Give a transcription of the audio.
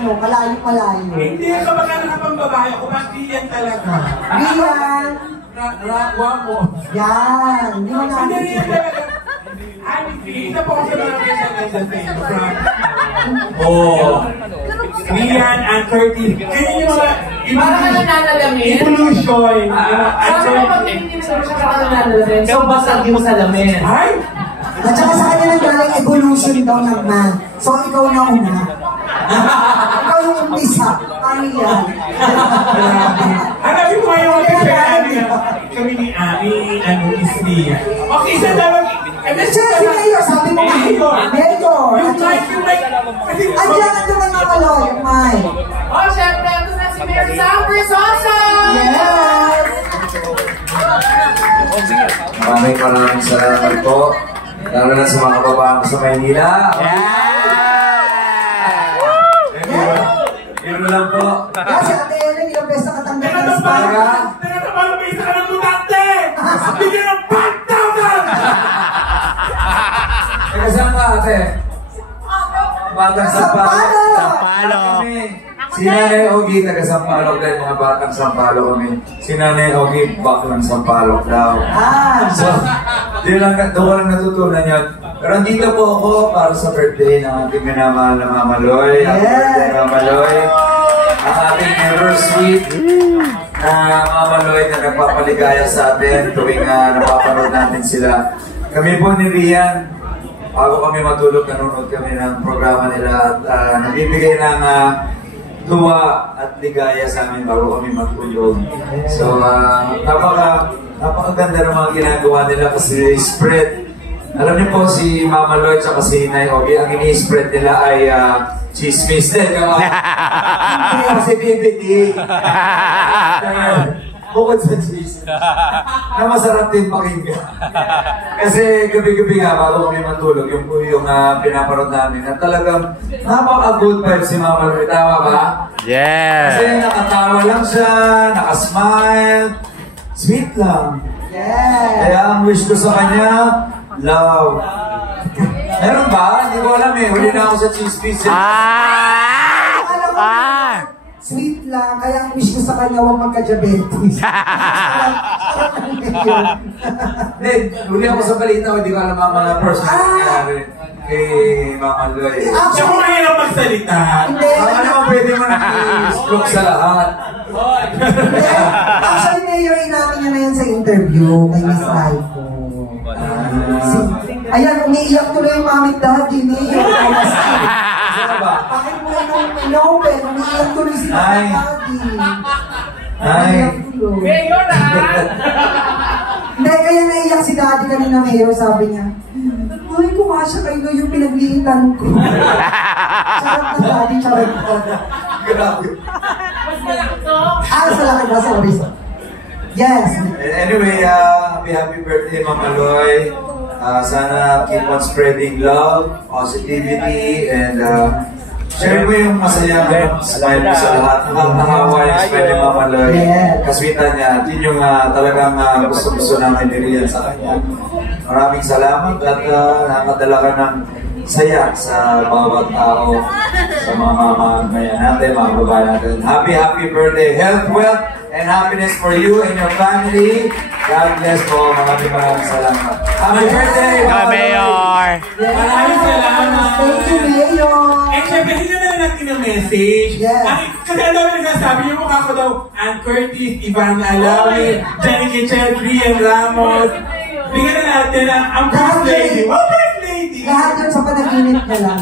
ano, malayo-malayo. Hindi, kapag nakapang babae ako, bakit yan talaga? Rian! Rakwa mo. Yan! Hindi mo namin. Hindi yan talaga. Ay, isa po ako sa mga ganyan sa Facebook. Oh. Rian and Curtis. Kaya yung mga... Para ka lang nanalamin. Evolution. Sabi mo pag hindi mo siya ka lang nanalamin. So, basta hindi mo salamin. Ay! At saka sa kanya nang galing evolution daw ng man. So, ikaw na una. Ikaw yung umpisa. Ano yan? Hanapin mo ngayon kami ni Ami, ano, Isli. Okay, isa dapat... Siya, si Mayor, sabi mo nga. Mayor! Yung mic, yung mic. Andiyan ito ng mamaloy, yung mic. Oh, syempre, ito na si Mayor Sam Crisosa! Yes! Maraming salamat po. Lalo na sa mga kababayan ko sa Maynila. Yun lang po. Kasi Ate Ellen, ilang beses nakatanggal ng spy. Tinatabalo may isa ka ng mutante! Bigyan ng 5,000! Kasama ka, ate? Batang Sampalo. Si Nanay Ogie, taga Sampalok din. Mga batang Sampalo kami. Si Nanay Ogie, baklang Sampalok daw. So, doon ko lang natutunan yun. Pero andito po ako para sa birthday ng ating minamahal na Mama Loy. Happy birthday, Mama Loy. Ang ating ever sweet na Mama Loy na nagpapaligaya sa atin tuwing napapanood natin sila. Kami po ni Rian, bago kami matulog, nanonood kami ng programa nila at nabibigay ng tuwa at ligaya sa amin bago kami matulog. So, napakaganda ng mga ginagawa nila kasi spread. Alam niyo po si Mama Lloyd at si Nay Ogie, ang ini-spread nila ay chismis din. Kasi BBT. Bukod sa chismis. Na masarap din pakinggan. Kasi gabi-gabi nga bago kami matulog, yung pinaparod namin at talagang napaka-good vibe si Mama Lloyd. Tawa ba? Yeah! Kasi nakatawa lang siya, nakasmile. Sweet lang. Yes! Kaya ang wish ko sa kanya, love. Meron ba? Hindi ko alam eh. Huli na ako sa cheese pizza. Sweet lang. Kaya ang wish ko sa kanya, huwag magka-diabetes. Hindi, huli ako sa balita. Hindi ko alam ang mga personal nangyari kay Mama Lloyd. Siya ko mahirap magsalita. Baka naman pwede mo nang i-stroke sa lahat. Actually, Mayor, inamin niya na yan sa interview kay Miss Raiko. Ayan, umiiyak tuloy yung mami daddy ni. Bakit mo in-open? Umiiyak tuloy si mami daddy. Ay. Mayor na! Hindi, kaya naiyak si daddy kanina, Mayor, sabi niya. Ay, kumasya kayo yung pinagliitan ko. Charot na daddy, charot ko. Grabe. Sa laki ba? Sorry. Yes. Anyway, happy birthday, Mama Lloyd. Sana keep on spreading love, positivity, and share mo yung masaya smile mo sa lahat. Nakakahawa yung smile ni Mama Lloyd. Kaswitan niya. At yun yung talagang gusto-gusto namin niriyan sa kanya. Maraming salamat at nakadala ka ng saya sa bawat tao, sa mga mamamayan natin, mga babae natin. Happy birthday. Health, wealth, and happiness for you and your family. God bless po. Maraming salamat. Happy birthday, Mayor! Maraming salamat. Thank you, Mayor. Eh, syempre, hindi na natin ng message. Kasi ang dami nagsasabi, yung mukha ko daw, Ann Curtis, Ivana Alawi, Jenny Kitchen, Rian Ramos. Bigyan na natin ang first lady. First lady! Lahat yun sa panaginip na lang.